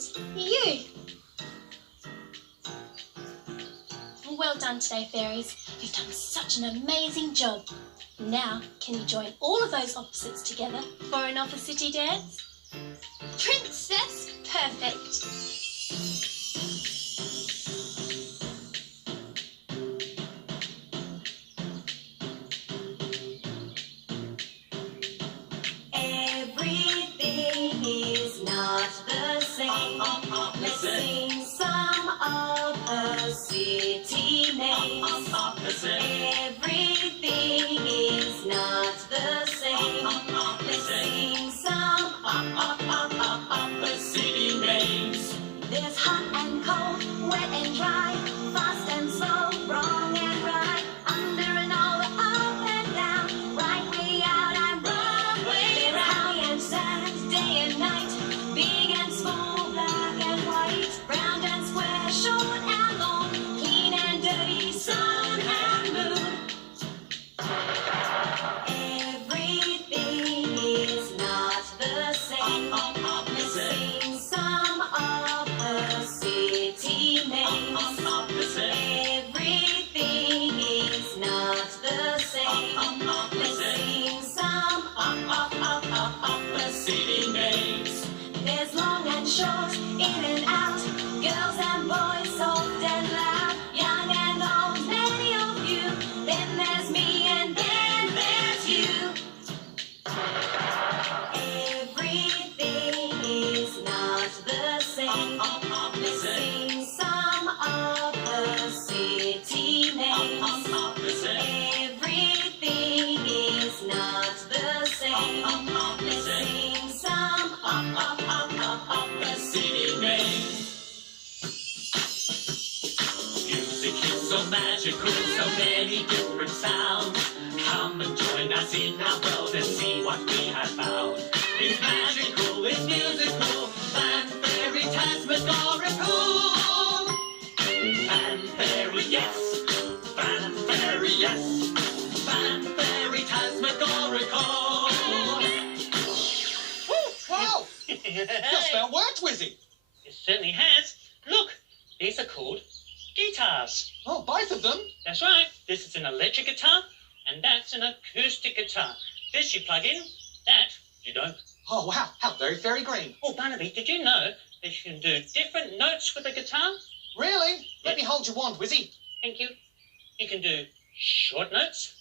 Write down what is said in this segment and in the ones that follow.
goes to you. Well done today, fairies. You've done such an amazing job. Now, can you join all of those opposites together for an opposite dance? Princess, perfect. Everything is not the same. Let's sing some opposite names. Everything is not the same. Let's sing some opposite names. There's hot and cold, wet and dry, fast and slow, wrong and right, under and over, up and down, right way out and wrong way. There's high and sad, day and night, big and small, black and white, round and square, short and long, clean and dirty, sun and moon. Everything is not the same. Let's sing some opposite names. Everything is not the same. Let's sing some opposite names. There's long and short, in and out, girls and boys, soft and loud, young and old, many of you. Then there's me and then there's you. Everything is not the same. Let's sing some opposite names. Everything is not the same. Let's sing some opposite names. Music is so magical, so many different sounds. Come and join us in our world and see what we have found. It's magical, it's musical, Fairy tasmagorical. Fairy, yes, Fairy, yes, Fairy tasmagorical. Wow! Your spell worked, Wizzy. It certainly has. Look, these are called guitars. Oh, both of them? That's right. This is an electric guitar, and that's an acoustic guitar. This you plug in, that you don't. Oh, wow. How very, very green. Oh, Barnaby, did you know that you can do different notes with a guitar? Really? Let me hold your wand, Wizzy. Thank you. You can do short notes.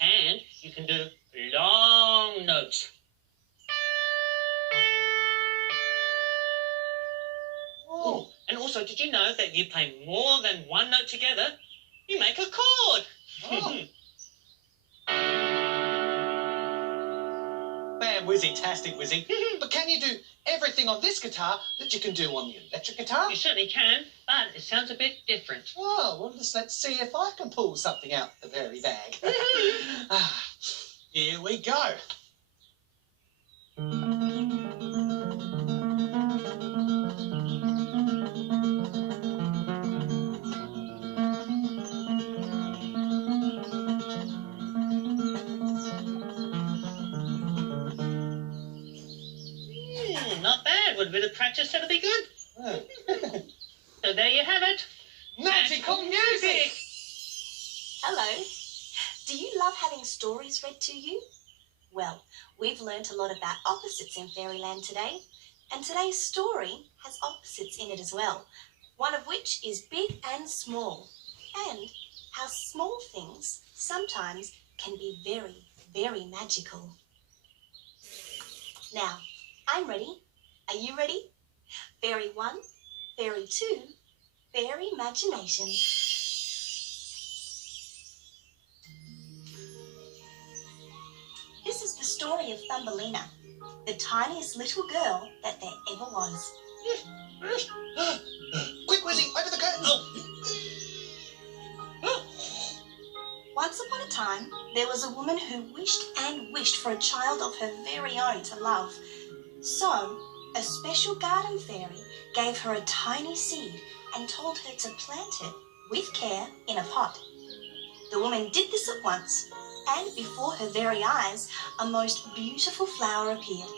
And you can do long notes. Oh. And also, did you know that if you play more than one note together, you make a chord? Oh. Man, Wizzy-tastic, Wizzy. But can you do everything on this guitar that you can do on the electric guitar? You certainly can, but it sounds a bit different. Oh, well, let's see if I can pull something out the fairy bag. Here we go. Not bad. With a bit of practice, that'll be good. Oh. So there you have it. Magical music! Hello. Do you love having stories read to you? Well, we've learnt a lot about opposites in Fairyland today, and today's story has opposites in it as well, one of which is big and small, and how small things sometimes can be very, very magical. Now, I'm ready. Are you ready? Fairy 1, Fairy 2, Fairy Imagination. This is the story of Thumbelina, the tiniest little girl that there ever was. Quick, Wizzy, over the curtains! Once upon a time, there was a woman who wished and wished for a child of her very own to love. So, a special garden fairy gave her a tiny seed and told her to plant it with care in a pot. The woman did this at once, and before her very eyes, a most beautiful flower appeared.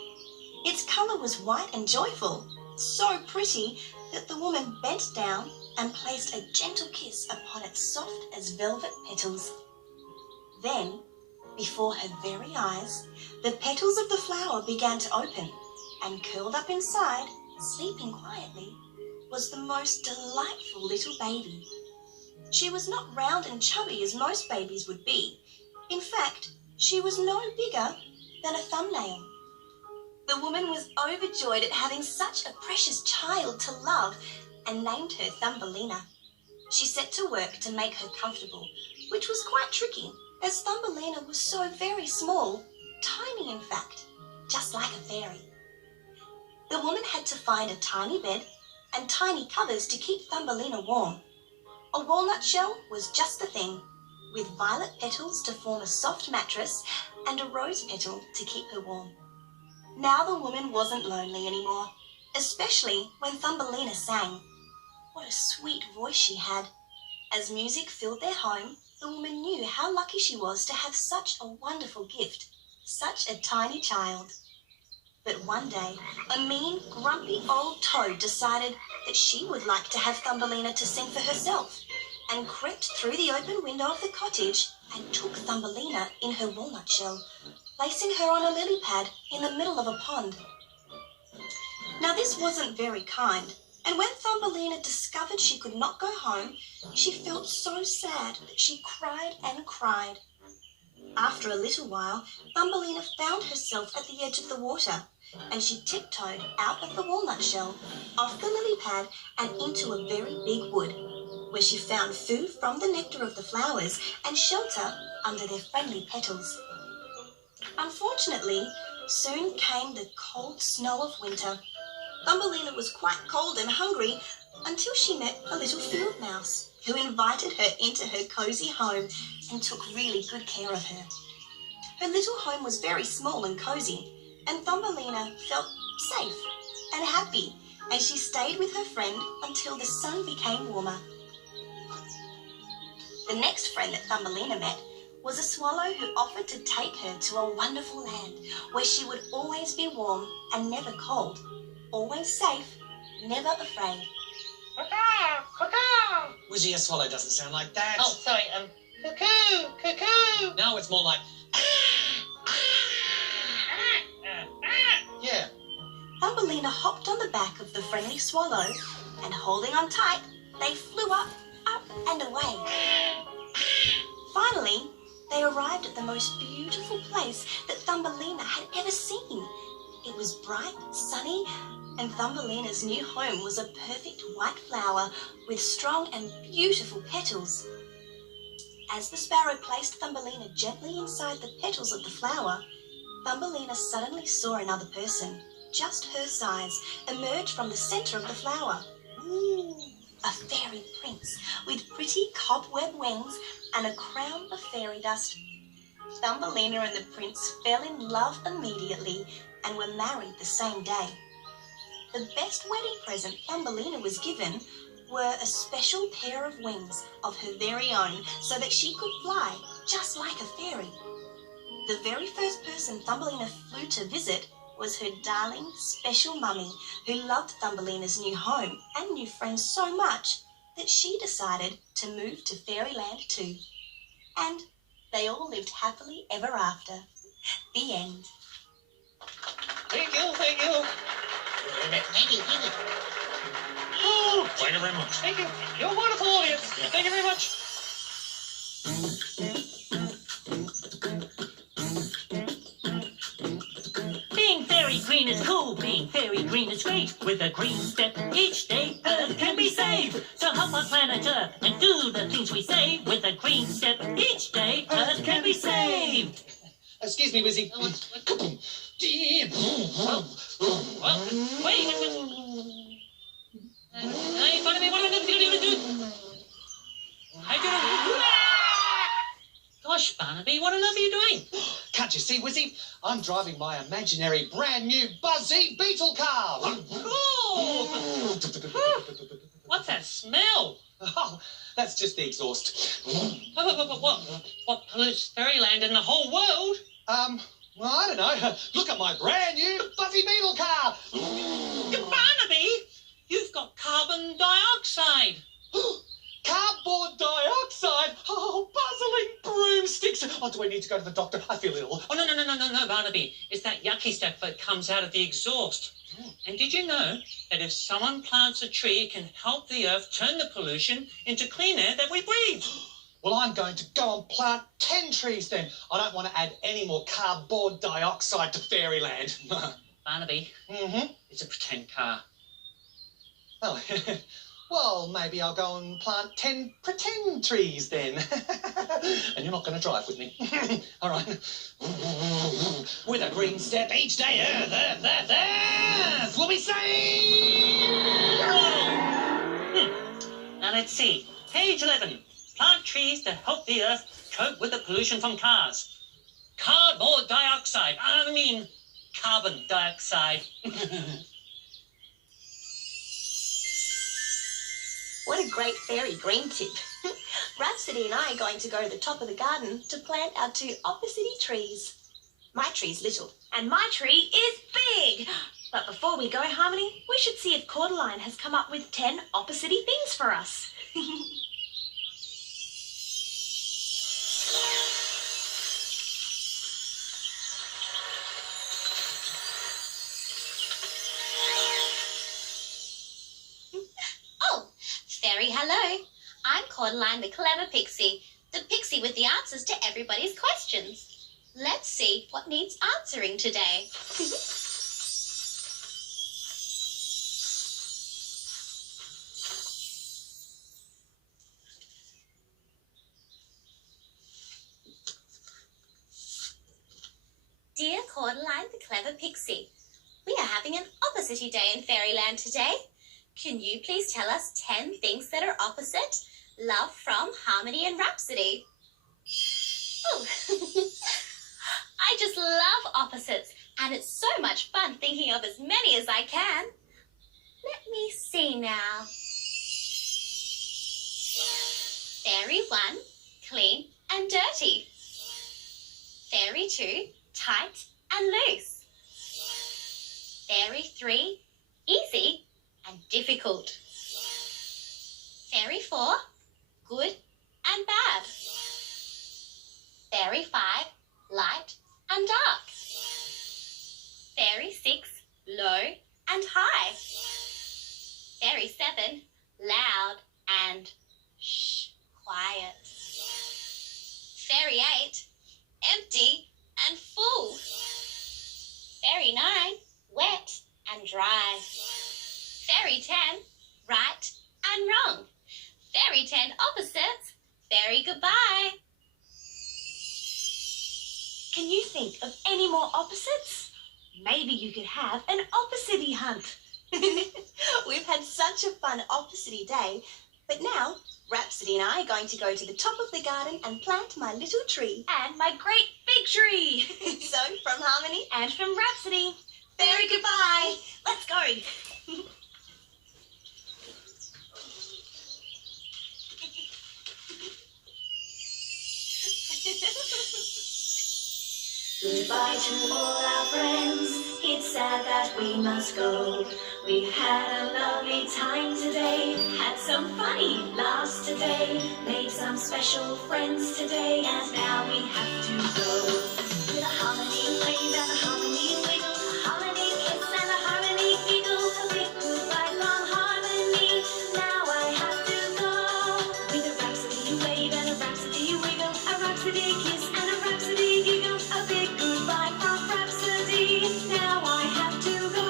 Its colour was white and joyful, so pretty that the woman bent down and placed a gentle kiss upon its soft as velvet petals. Then, before her very eyes, the petals of the flower began to open, and curled up inside, sleeping quietly, was the most delightful little baby. She was not round and chubby as most babies would be. In fact, she was no bigger than a thumbnail. The woman was overjoyed at having such a precious child to love and named her Thumbelina. She set to work to make her comfortable, which was quite tricky, as Thumbelina was so very small, tiny in fact, just like a fairy. The woman had to find a tiny bed and tiny covers to keep Thumbelina warm. A walnut shell was just the thing, with violet petals to form a soft mattress and a rose petal to keep her warm. Now the woman wasn't lonely anymore, especially when Thumbelina sang. What a sweet voice she had. As music filled their home, the woman knew how lucky she was to have such a wonderful gift, such a tiny child. But one day, a mean, grumpy old toad decided that she would like to have Thumbelina to sing for herself, and crept through the open window of the cottage and took Thumbelina in her walnut shell, placing her on a lily pad in the middle of a pond. Now this wasn't very kind, and when Thumbelina discovered she could not go home, she felt so sad that she cried and cried. After a little while, Thumbelina found herself at the edge of the water, and she tiptoed out of the walnut shell, off the lily pad, and into a very big wood, where she found food from the nectar of the flowers and shelter under their friendly petals. Unfortunately, soon came the cold snow of winter. Thumbelina was quite cold and hungry until she met a little field mouse who invited her into her cosy home and took really good care of her. Her little home was very small and cosy, and Thumbelina felt safe and happy as she stayed with her friend until the sun became warmer. The next friend that Thumbelina met was a swallow who offered to take her to a wonderful land where she would always be warm and never cold, always safe, never afraid. Wizzy, a swallow doesn't sound like that. Oh, sorry, cuckoo, cuckoo. No, it's more like... Yeah. Thumbelina hopped on the back of the friendly swallow, and holding on tight, they flew up, and away. Finally, they arrived at the most beautiful place that Thumbelina had ever seen. It was bright, sunny, and Thumbelina's new home was a perfect white flower with strong and beautiful petals. As the sparrow placed Thumbelina gently inside the petals of the flower, Thumbelina suddenly saw another person, just her size, emerge from the centre of the flower. Ooh, a fairy prince with pretty cobweb wings and a crown of fairy dust. Thumbelina and the prince fell in love immediately and were married the same day. The best wedding present Thumbelina was given were a special pair of wings of her very own so that she could fly just like a fairy. The very first person Thumbelina flew to visit was her darling, special mummy, who loved Thumbelina's new home and new friends so much that she decided to move to Fairyland too. And they all lived happily ever after. The end. Thank you, thank you. Thank you. Oh, Thank you very much. thank you. You're a wonderful audience. Thank you very much. Being fairy green is cool. Being fairy green is great. With a green step each day, Earth can be saved. So help our planet Earth and do the things we say. With a green step each day, Earth can be saved. Excuse me, Wizzy. Well, wait. Hey, Barnaby, what am I going to do? I don't know. Gosh, Barnaby, what on earth are you doing? Can't you see, Wizzy? I'm driving my imaginary brand new buzzy beetle car. Oh, what's that smell? Oh, that's just the exhaust. What pollutes Fairyland and the whole world? Well, I don't know. Look at my brand new Buffy Beetle car. Barnaby, you've got carbon dioxide. Cardboard dioxide. Oh, puzzling broomsticks. Oh, do I need to go to the doctor? I feel ill. Oh, no, Barnaby. It's that yucky stuff that comes out of the exhaust. And did you know that if someone plants a tree, it can help the earth turn the pollution into clean air that we breathe? Well, I'm going to go and plant 10 trees then. I don't want to add any more cardboard dioxide to Fairyland. Barnaby, Mm-hmm. it's a pretend car. Oh, well, maybe I'll go and plant 10 pretend trees then. And you're not going to drive with me. All right. With a green step each day, Earth will be saved. Now let's see. Page 11. Plant trees to help the earth cope with the pollution from cars. Cardboard dioxide. Carbon dioxide. What a great fairy green tip. Rhapsody and I are going to go to the top of the garden to plant our 2 opposite trees. My tree's little and my tree is big. But before we go, Harmony, we should see if Cordeline has come up with 10 opposite things for us. Oh, Fairy, hello. I'm Cordeline the Clever Pixie, the pixie with the answers to everybody's questions. Let's see what needs answering today. Dear Cordeline the Clever Pixie, we are having an opposite day in Fairyland today. Can you please tell us 10 things that are opposite? Love from Harmony and Rhapsody. Oh, I just love opposites, and it's so much fun thinking of as many as I can. Let me see now. Fairy 1, clean and dirty. Fairy 2, tight and loose. Fairy 3, easy and difficult. Fairy 4, good and bad. Fairy 5, light and dark. Fairy 6, low and high. Fairy 7, loud and shh, quiet. Fairy 8, empty and full. Fairy 9, wet and dry. Fairy 10, right and wrong. Fairy 10 opposites. Fairy goodbye. Can you think of any more opposites? Maybe you could have an opposite hunt. We've had such a fun opposite day, but now Rhapsody and I are going to go to the top of the garden and plant my little tree. And my great big tree. So, from Harmony and from Rhapsody, fairy goodbye. Let's go. Goodbye to all our friends, it's sad that we must go. We had a lovely time today, had some funny laughs today, made some special friends today, and now we have to go. With a harmony wave and a harmony wiggle, a harmony kiss and a harmony giggle, a big goodbye from Harmony, now I have to go. With a rhapsody wave and a rhapsody wiggle, a rhapsody kiss and a rhapsody giggle, a big goodbye from Rhapsody, now I have to go.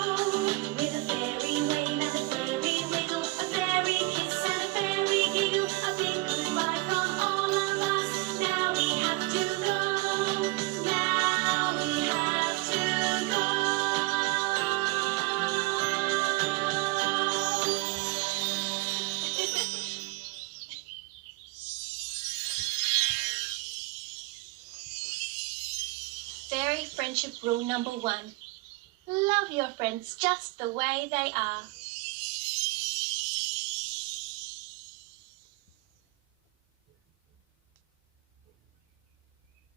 With a fairy wave and a fairy wiggle, a fairy kiss and a fairy giggle, a big goodbye from all of us, now we have to go. Now we have to go. Fairy friendship rule number 1. Love your friends just the way they are.